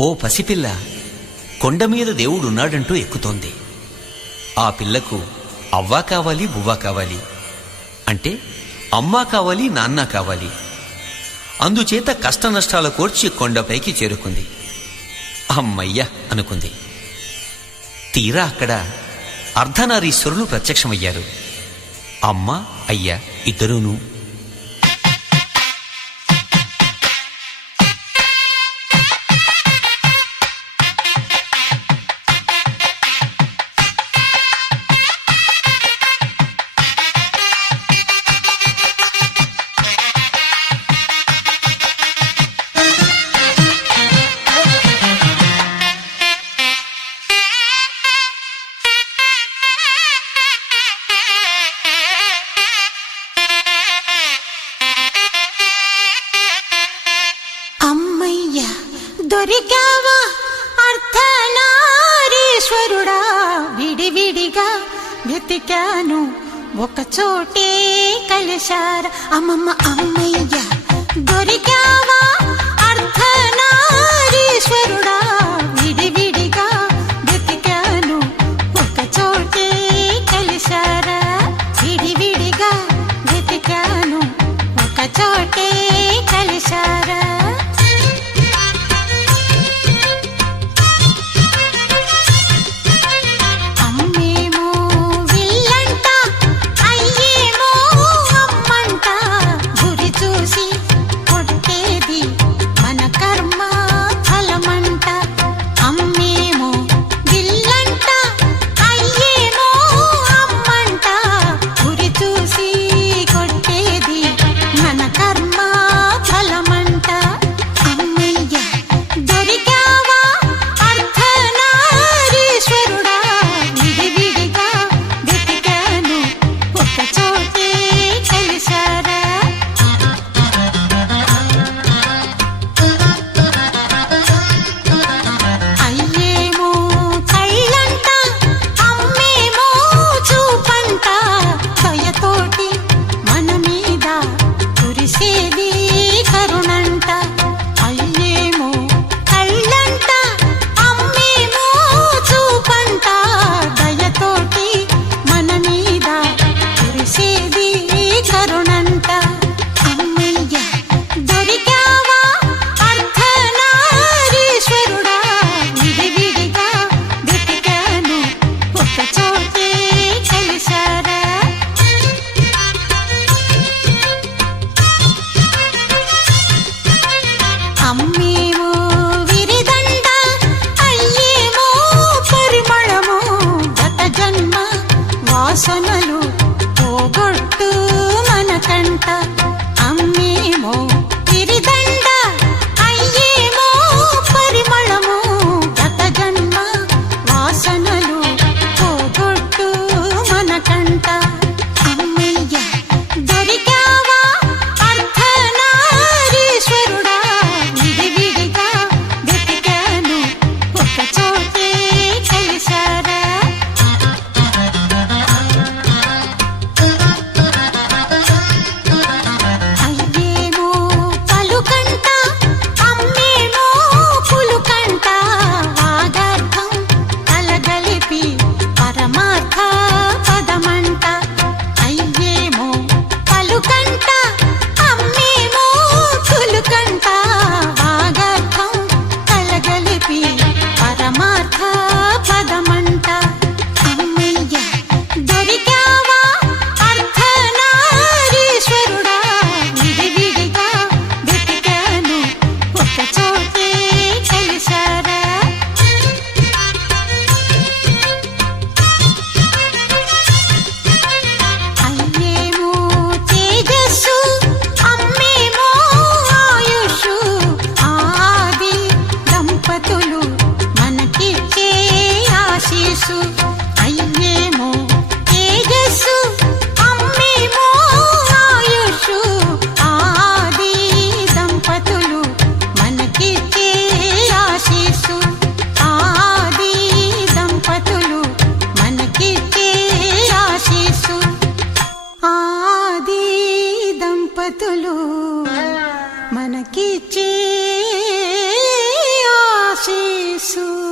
ఓ పసిపిల్ల కొండమీద దేవుడున్నాడంటూ ఎక్కుతోంది. ఆ పిల్లకు అవ్వా కావాలి, బువ్వా కావాలి, అంటే అమ్మా కావాలి, నాన్న కావాలి. అందుచేత కష్టనష్టాల కోర్చి కొండపైకి చేరుకుంది. అమ్మయ్య అనుకుంది. తీరా అక్కడ అర్ధనారీశ్వరులు ప్రత్యక్షమయ్యారు. అమ్మ అయ్య ఇద్దరూనూ. దొరికావా అర్ధనారీశ్వరుడా, విడివిడిగా వెతికాను ఒక చోటే కలిశారా. అమ్మమ్మ అమ్మయ్య దొరికావా అర్ధనారీశ్వరుడా, విడివిడిగా వెతికాను ఒక చోటే కలిశారా. విడివిడిగా వెతికాను ఒక చోటే కలిశారా. వాసనలు పోగొట్టు మనకంట. అమ్మేమో తిరిదండ, అయ్యేమో పరిమళము, గత జన్మ వాసనలు పోగొట్టు మనకంట. అమ్మయ్య దొరికావా అర్ధనారీశ్వరుడా, విడివిడిగా వెతికాను ఒక చోటే కలిశారా. అయ్యేమో తేజస్సు, అమ్మేమో ఆయుషు, ఆది దంపతులు మనకిచ్చే ఆశీస్సు. ఆది దంపతులు మనకిచ్చే ఆశీస్సు. ఆది దంపతులు మనకిచ్చే ఆశీస్సు. ఆయుస్సు